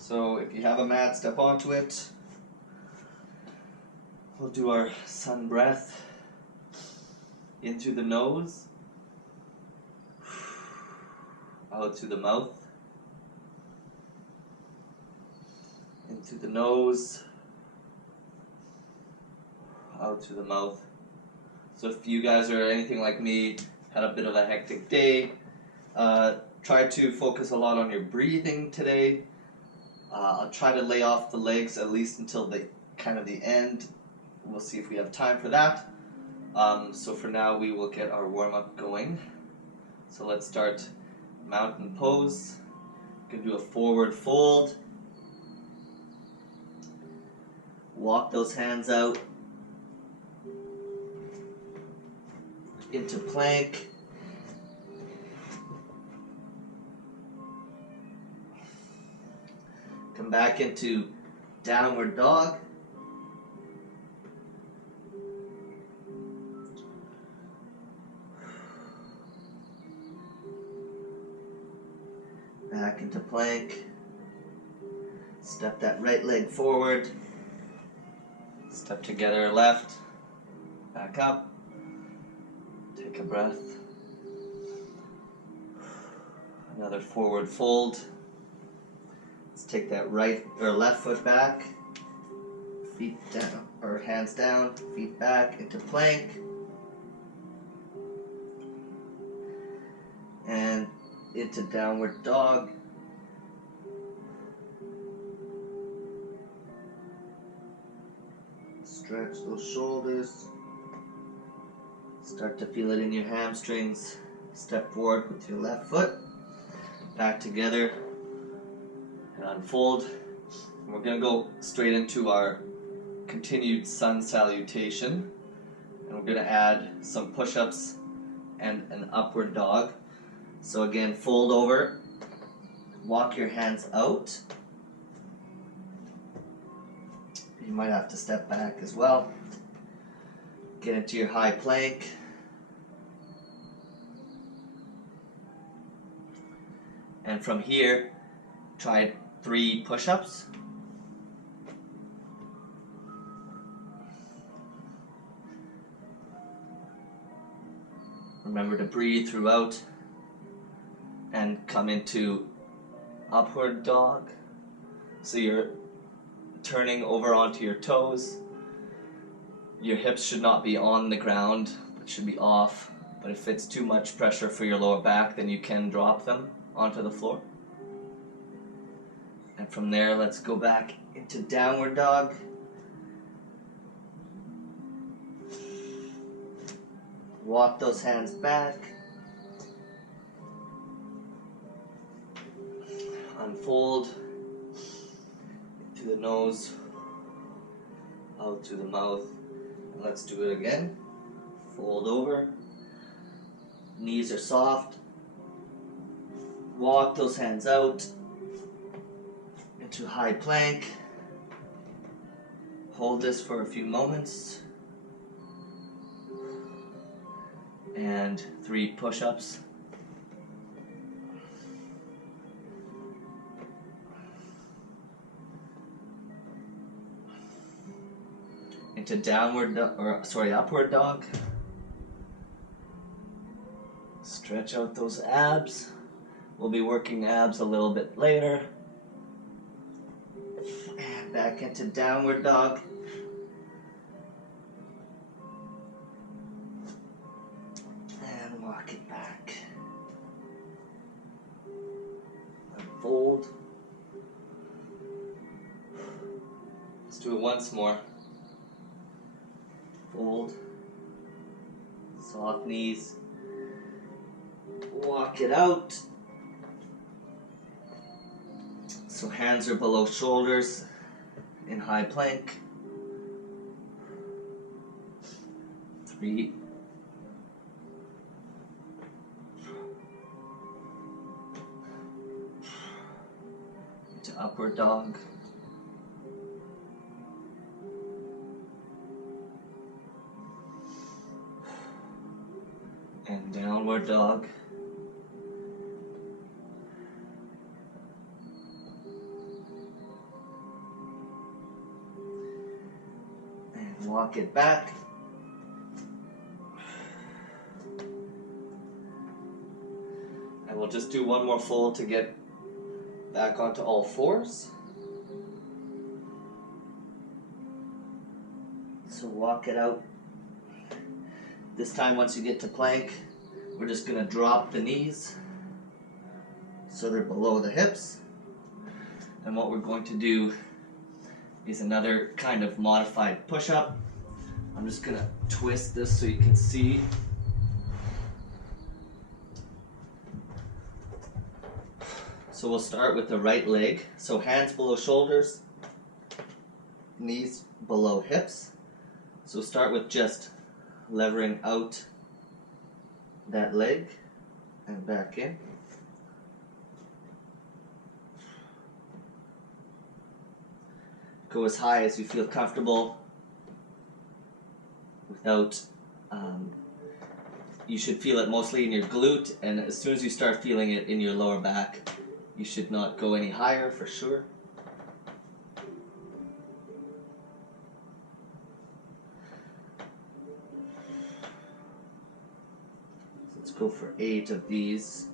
So if you have a mat, step onto it. We'll do our sun breath in through the nose, out through the mouth, in through the nose, out through the mouth. So if you guys are anything like me, had a bit of a hectic day, try to focus a lot on your breathing today. I'll try to lay off the legs at least until the end. We'll see if we have time for that. So for now we will get our warm-up going. So let's start mountain pose. You can do a forward fold. Walk those hands out into plank. Come back into downward dog. Back into plank. Step that right leg forward. Step together left. Back up. Take a breath. Another forward fold. Let's take that right or left foot back. Feet down or hands down, feet back into plank. And into downward dog. Stretch those shoulders. Start to feel it in your hamstrings. Step forward with your left foot. Back together. And unfold. And we're going to go straight into our continued sun salutation. And we're going to add some push-ups and an upward dog. So again, fold over, walk your hands out. You might have to step back as well. Get into your high plank. And from here, try 3 push-ups. Remember to breathe throughout. And come into upward dog. So you're turning over onto your toes. Your hips should not be on the ground, but should be off. But if it's too much pressure for your lower back, then you can drop them onto the floor. And from there, let's go back into downward dog. Walk those hands back. Unfold through the nose, out through the mouth, and let's do it again. Fold over, knees are soft, walk those hands out into high plank, hold this for a few moments, and 3 push-ups. Into upward dog. Stretch out those abs. We'll be working abs a little bit later. And back into downward dog. And walk it back. Unfold. Let's do it once more. Fold, soft knees, walk it out. So hands are below shoulders in high plank. 3, into upward dog. And downward dog. walk it back. And we'll just do one more fold to get back onto all fours. So walk it out. This time, once you get to plank, we're just going to drop the knees so they're below the hips. And what we're going to do is another kind of modified push-up. I'm just going to twist this so you can see. So we'll start with the right leg. So hands below shoulders, knees below hips. So start with just levering out that leg and back in. Go as high as you feel comfortable without, you should feel it mostly in your glute, and as soon as you start feeling it in your lower back, you should not go any higher for sure. Let's go for 8 of these.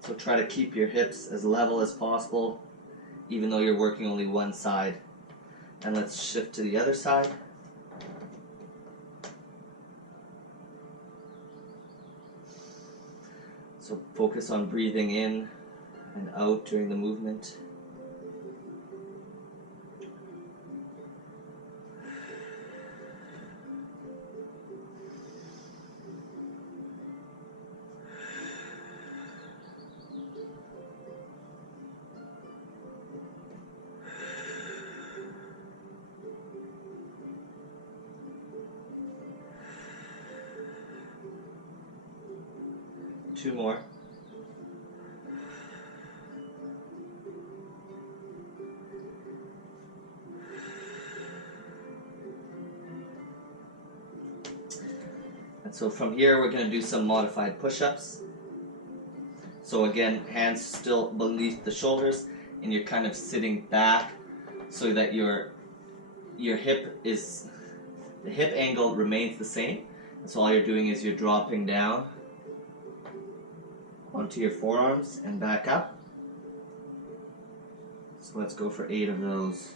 So try to keep your hips as level as possible, even though you're working only one side. And let's shift to the other side. So focus on breathing in and out during the movement. Two more. And so from here we're going to do some modified push-ups. So again, hands still beneath the shoulders, and you're kind of sitting back so that your hip is, the hip angle remains the same. And so all you're doing is you're dropping down onto your forearms and back up. So let's go for 8 of those.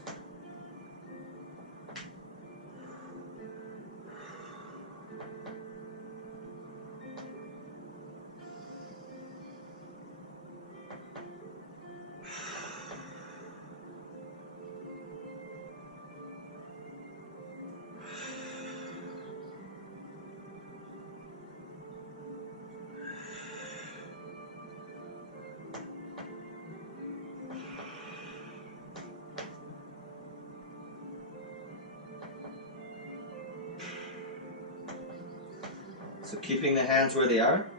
So keeping the hands where they are,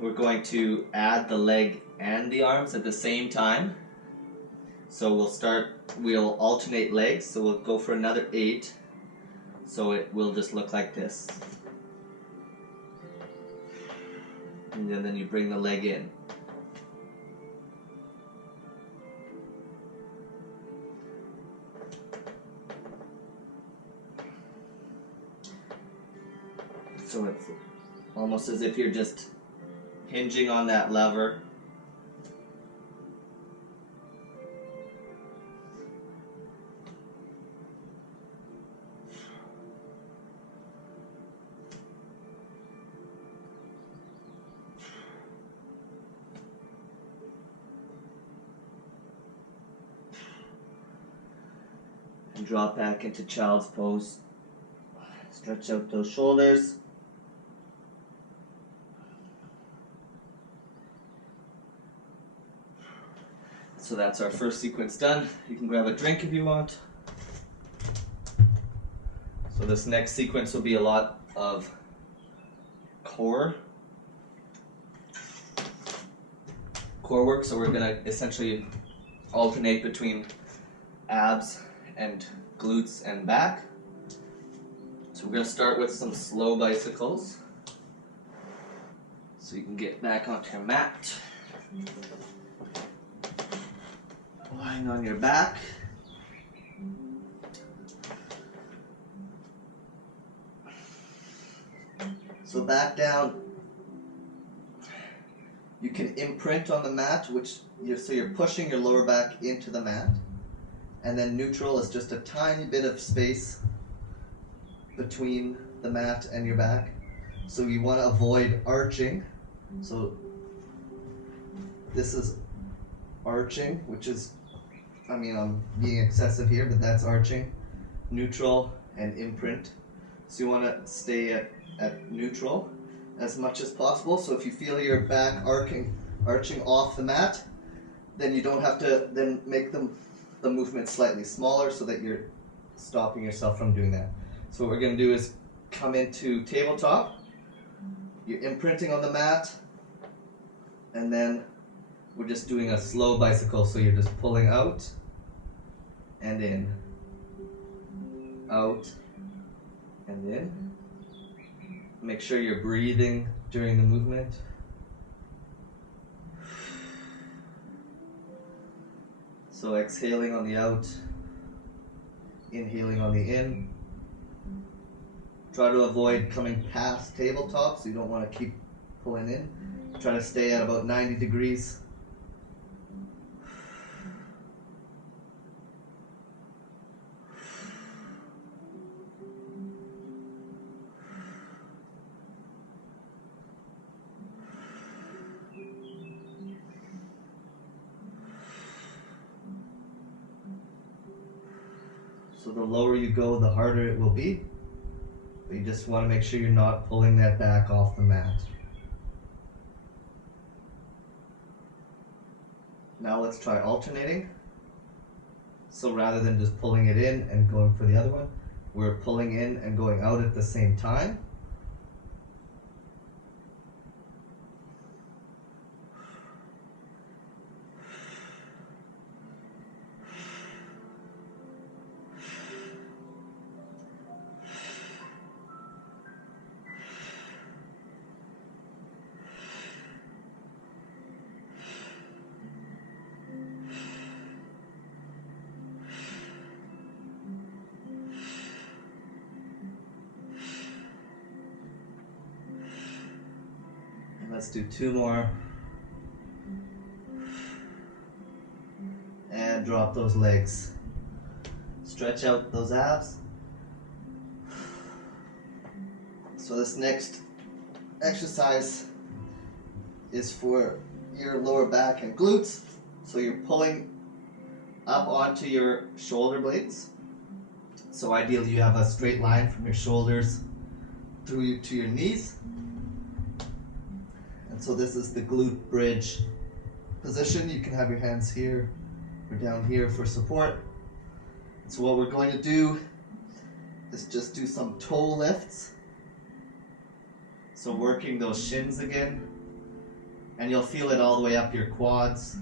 we're going to add the leg and the arms at the same time. So we'll alternate legs, so we'll go for another 8. So it will just look like this. And then you bring the leg in. So it's almost as if you're just hinging on that lever. And drop back into child's pose. Stretch out those shoulders. So that's our first sequence done. You can grab a drink if you want. So this next sequence will be a lot of core work. So we're gonna essentially alternate between abs and glutes and back. So we're gonna start with some slow bicycles. So you can get back onto your mat. Lying on your back. So back down. You can imprint on the mat, so you're pushing your lower back into the mat. And then neutral is just a tiny bit of space between the mat and your back. So you want to avoid arching. So this is arching, which is, I'm being excessive here, but that's arching. Neutral and imprint. So you want to stay at neutral as much as possible. So if you feel your back arching off the mat, then you don't have to then make the movement slightly smaller so that you're stopping yourself from doing that. So what we're going to do is come into tabletop. You're imprinting on the mat, and then we're just doing a slow bicycle. So you're just pulling out and in, out and in. Make sure you're breathing during the movement. So exhaling on the out, inhaling on the in. Try to avoid coming past tabletop, so you don't want to keep pulling in. Try to stay at about 90 degrees. So the lower you go, the harder it will be. But you just want to make sure you're not pulling that back off the mat. Now let's try alternating. So rather than just pulling it in and going for the other one, we're pulling in and going out at the same time. Let's do 2 more. And drop those legs. Stretch out those abs. So this next exercise is for your lower back and glutes. So you're pulling up onto your shoulder blades. So ideally you have a straight line from your shoulders through to your knees. So this is the glute bridge position. You can have your hands here or down here for support. So what we're going to do is just do some toe lifts. So working those shins again. And you'll feel it all the way up your quads.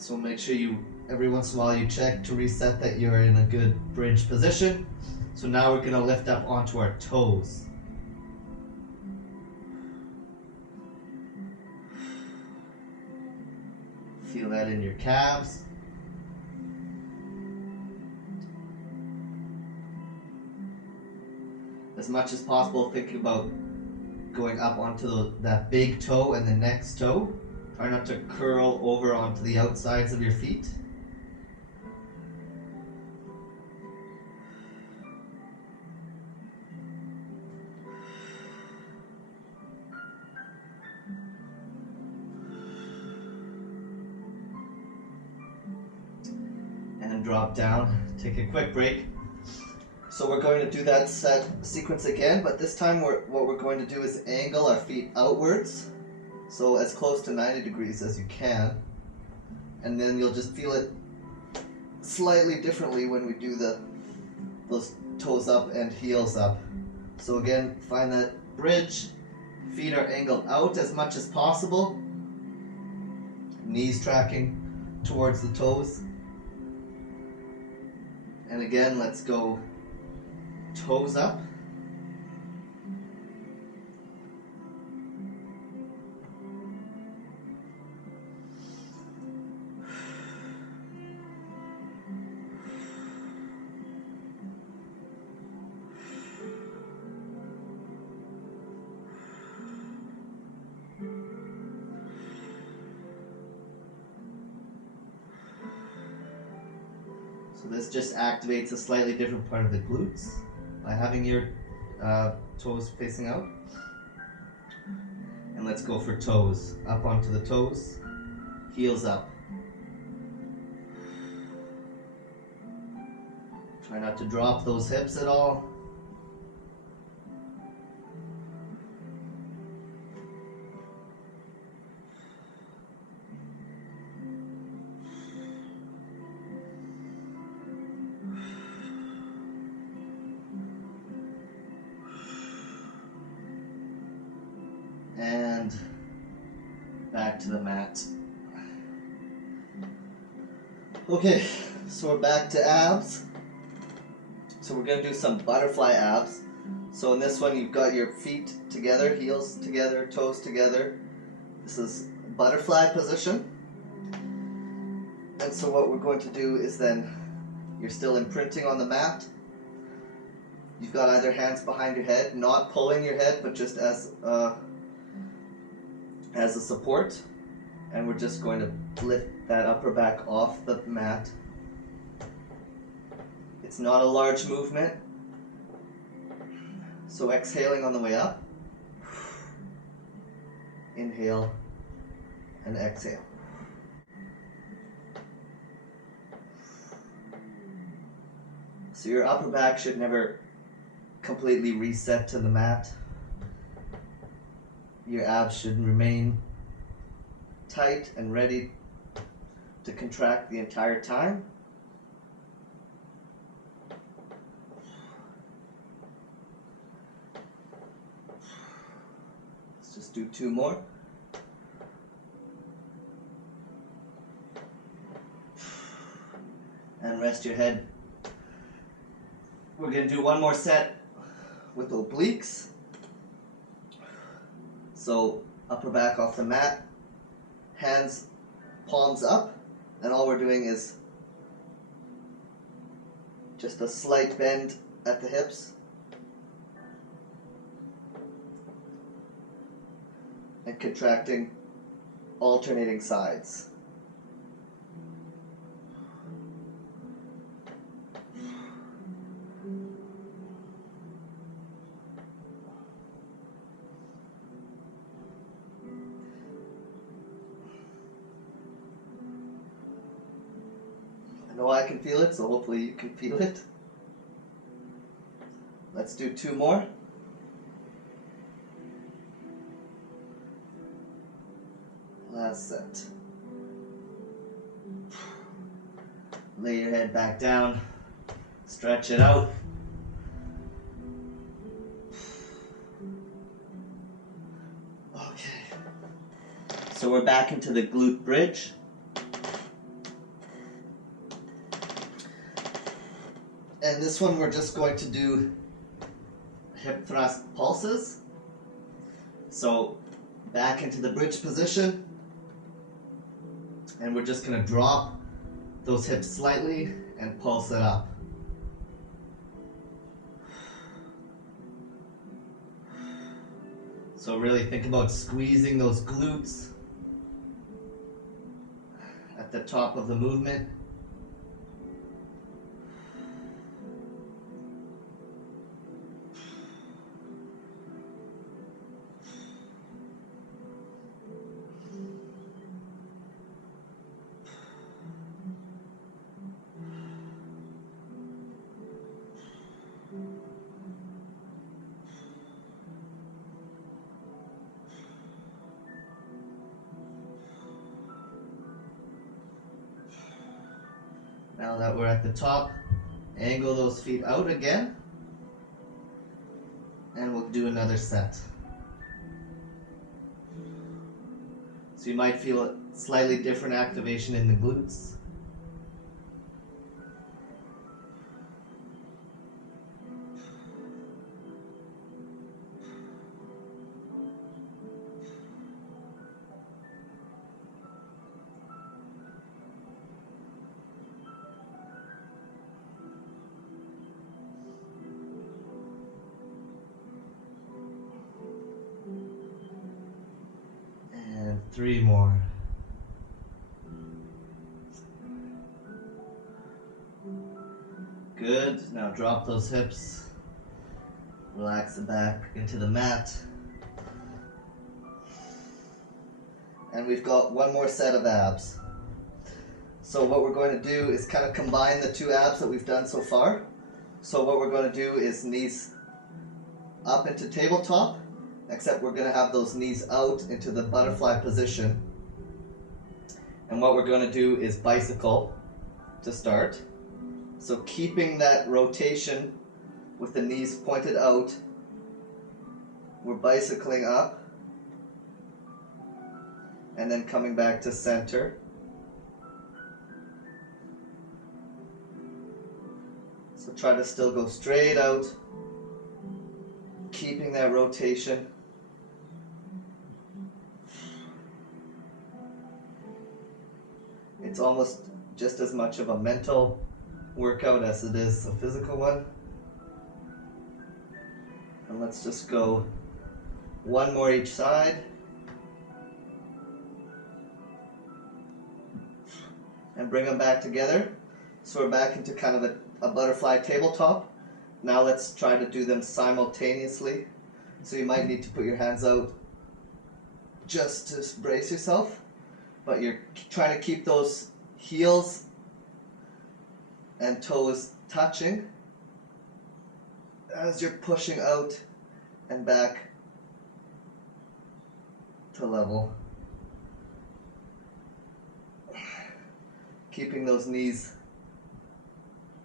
So make sure every once in a while you check to reset that you're in a good bridge position. So now we're going to lift up onto our toes. Feel that in your calves. As much as possible, think about going up onto that big toe and the next toe. Try not to curl over onto the outsides of your feet. And drop down. Take a quick break. So we're going to do that sequence again, but this time what we're going to do is angle our feet outwards. So as close to 90 degrees as you can. And then you'll just feel it slightly differently when we do the those toes up and heels up. So again, find that bridge. Feet are angled out as much as possible. Knees tracking towards the toes. And again, let's go toes up. So this just activates a slightly different part of the glutes by having your toes facing out. And let's go for toes. Up onto the toes, heels up. Try not to drop those hips at all. And back to the mat. Okay, so we're back to abs. So we're going to do some butterfly abs. So in this one you've got your feet together, heels together, toes together. This is butterfly position. And so what we're going to do is then, you're still imprinting on the mat. You've got either hands behind your head, not pulling your head, but just as a support. And we're just going to lift that upper back off the mat. It's not a large movement. So exhaling on the way up. Inhale and exhale. So your upper back should never completely reset to the mat. Your abs should remain tight and ready to contract the entire time. Let's just do 2 more. And rest your head. We're going to do 1 more set with obliques. So upper back off the mat, hands, palms up, and all we're doing is just a slight bend at the hips. And contracting alternating sides. I know I can feel it, so hopefully you can feel it. Let's do 2 more. Last set. Lay your head back down. Stretch it out. Okay. So we're back into the glute bridge. And this one we're just going to do hip thrust pulses. So back into the bridge position. And we're just going to drop those hips slightly and pulse it up. So really think about squeezing those glutes at the top of the movement. Now that we're at the top Angle those feet out again. And we'll do another set. So you might feel a slightly different activation in the glutes. And 3 more. Good. Now drop those hips. Relax the back into the mat. And we've got one more set of abs. So what we're going to do is kind of combine the 2 abs that we've done so far. So what we're going to do is knees up into tabletop, except we're going to have those knees out into the butterfly position. And what we're going to do is bicycle to start. So keeping that rotation with the knees pointed out, we're bicycling up and then coming back to center. So try to still go straight out, keeping that rotation. It's almost just as much of a mental workout as it is a physical one. And let's just go 1 more each side. And bring them back together. So we're back into kind of a butterfly tabletop. Now let's try to do them simultaneously. So you might need to put your hands out just to brace yourself. But you're trying to keep those heels and toes touching as you're pushing out and back to level. Keeping those knees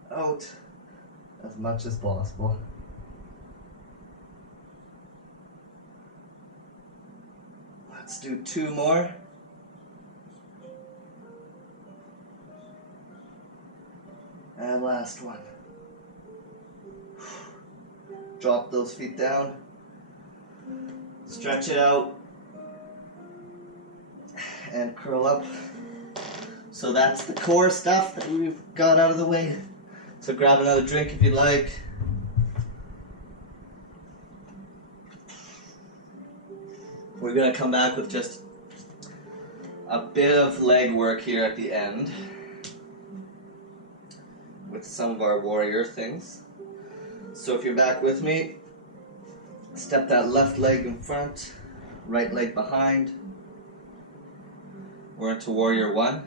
out as much as possible. Let's do 2 more. And last one. Drop those feet down. Stretch it out. And curl up. So that's the core stuff that we've got out of the way. So grab another drink if you'd like. We're going to come back with just a bit of leg work here at the end with some of our warrior things. So if you're back with me, step that left leg in front, right leg behind. We're into warrior 1.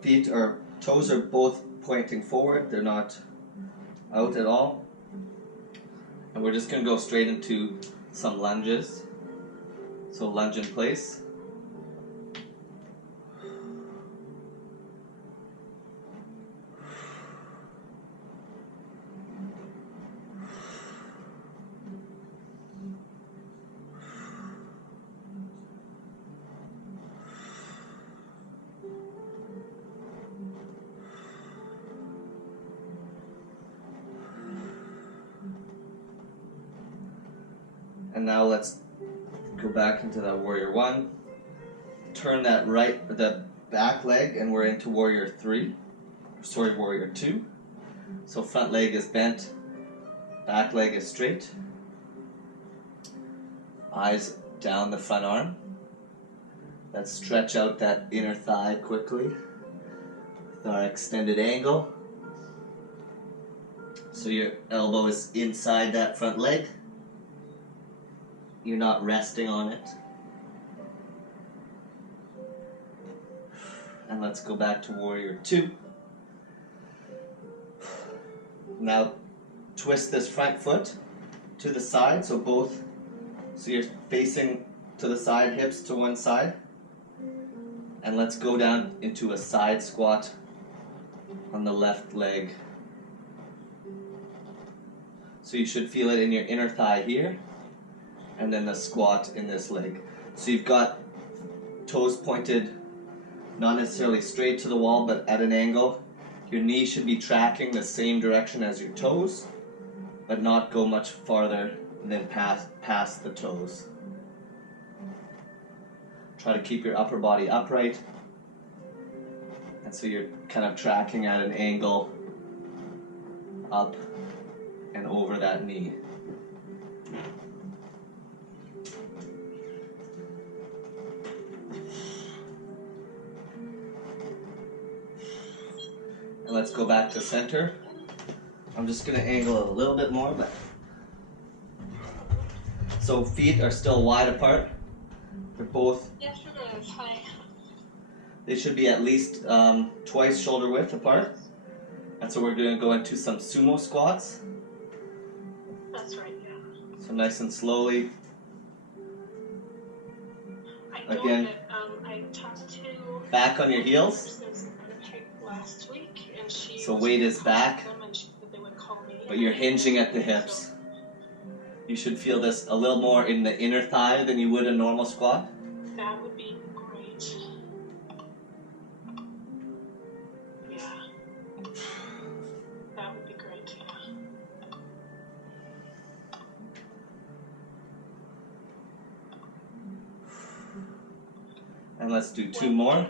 Feet or toes are both pointing forward, they're not out at all. And we're just going to go straight into some lunges. So lunge in place. And now let's go back into that warrior 1. Turn that the back leg and we're into warrior 2. So front leg is bent, back leg is straight. Eyes down the front arm. Let's stretch out that inner thigh quickly with our extended angle. So your elbow is inside that front leg. You're not resting on it. And let's go back to warrior 2. Now twist this front foot to the side, so you're facing to the side, hips to one side. And let's go down into a side squat on the left leg. So you should feel it in your inner thigh here, and then the squat in this leg. So you've got toes pointed, not necessarily straight to the wall, but at an angle. Your knee should be tracking the same direction as your toes, but not go much farther than past the toes. Try to keep your upper body upright, and so you're kind of tracking at an angle up and over that knee. And let's go back to center. I'm just going to angle a little bit more, but so feet are still wide apart. They're both. Yes, it is. Hi. They should be at least twice shoulder width apart. And so we're going to go into some sumo squats. That's right, yeah. So nice and slowly. Again, I talked to back on your heels. Last week, and so weight is back, but you're hinging at the hips. You should feel this a little more in the inner thigh than you would a normal squat. That would be great. Yeah. That would be great, yeah. And let's do two more.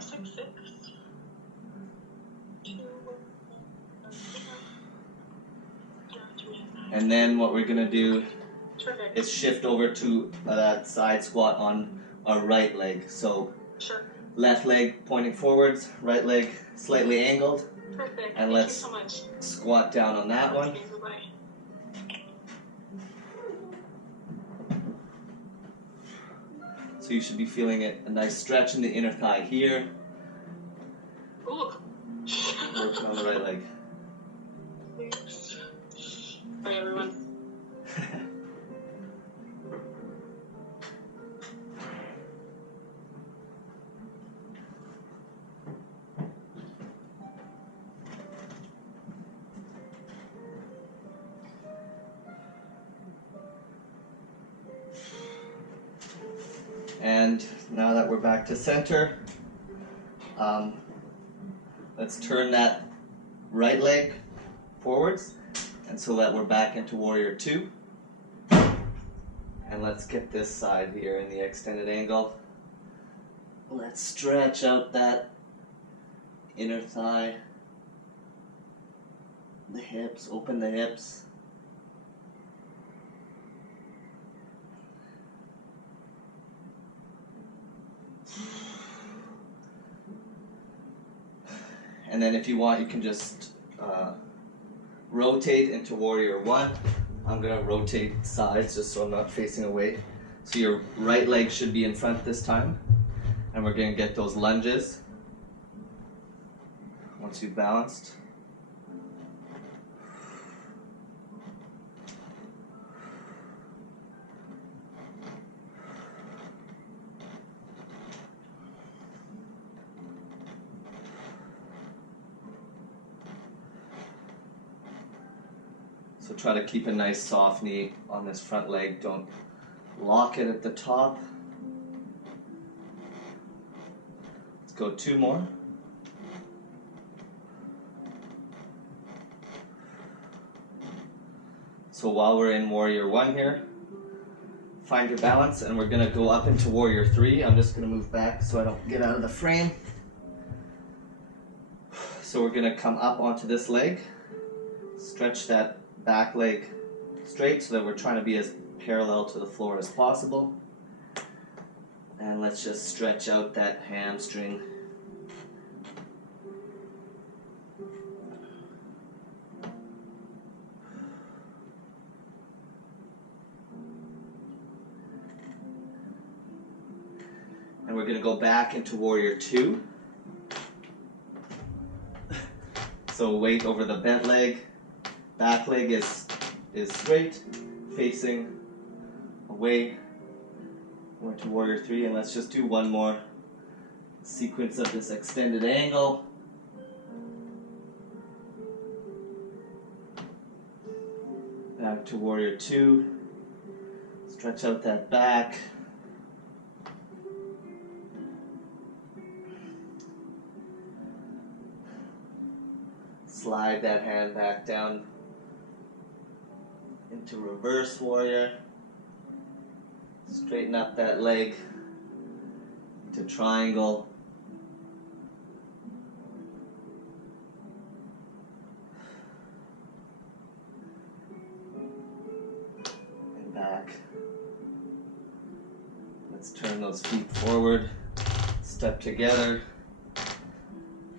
And then what we're going to do is shift over to that side squat on our right leg. So left leg pointing forwards, right leg slightly angled. Perfect. And let's squat down on that one. So you should be feeling it, a nice stretch in the inner thigh here. Ooh. Working on the right leg. Bye, everyone. And now that we're back to center, let's turn that right leg forwards, and so that we're back into warrior two. And let's get this side here in the extended angle. Let's stretch out that inner thigh, the hips, open the hips. And then if you want, you can just rotate into warrior one. I'm going to rotate sides just so I'm not facing away. So your right leg should be in front this time. And we're going to get those lunges once you've balanced. So try to keep a nice soft knee on this front leg. Don't lock it at the top. Let's go two more. So while we're in warrior one here, find your balance, and we're gonna go up into warrior three. I'm just gonna move back so I don't get out of the frame. So we're gonna come up onto this leg, stretch that back leg straight so that we're trying to be as parallel to the floor as possible. And let's just stretch out that hamstring. And we're going to go back into warrior two. So weight over the bent leg. Back leg is straight, facing away. We're to warrior three, and let's just do one more sequence of this extended angle. Back to warrior two. Stretch out that back. Slide that hand back down into reverse warrior. Straighten up that leg into triangle. And back. Let's turn those feet forward. Step together.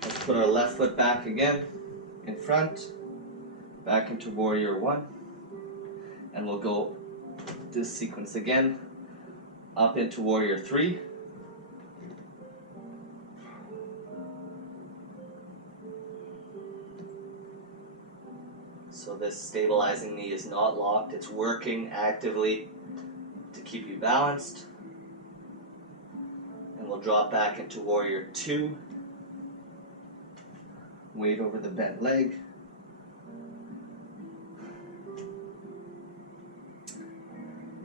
Let's put our left foot back again in front. Back into warrior one. And we'll go this sequence again. Up into warrior three. So this stabilizing knee is not locked. It's working actively to keep you balanced. And we'll drop back into warrior two. Weight over the bent leg.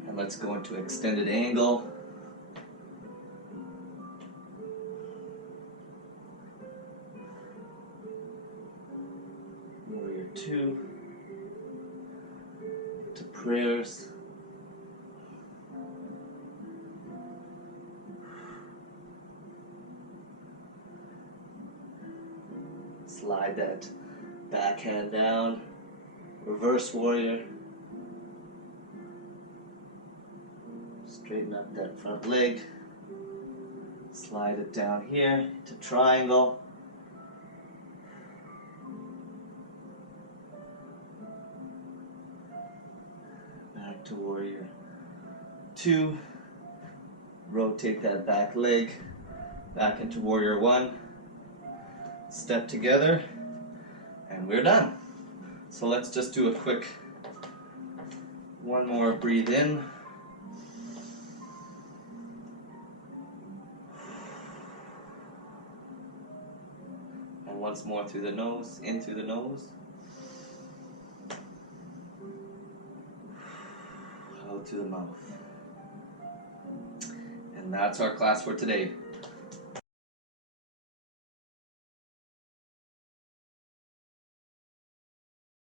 And let's go into extended angle. Warrior two. To prayers. Slide that backhand down. Reverse warrior. Straighten up that front leg. Slide it down here to triangle. Back to warrior two. Rotate that back leg. Back into warrior one. Step together. And we're done. So let's just do a quick one more breathe in. Once more through the nose, in through the nose. Out through the mouth. And that's our class for today.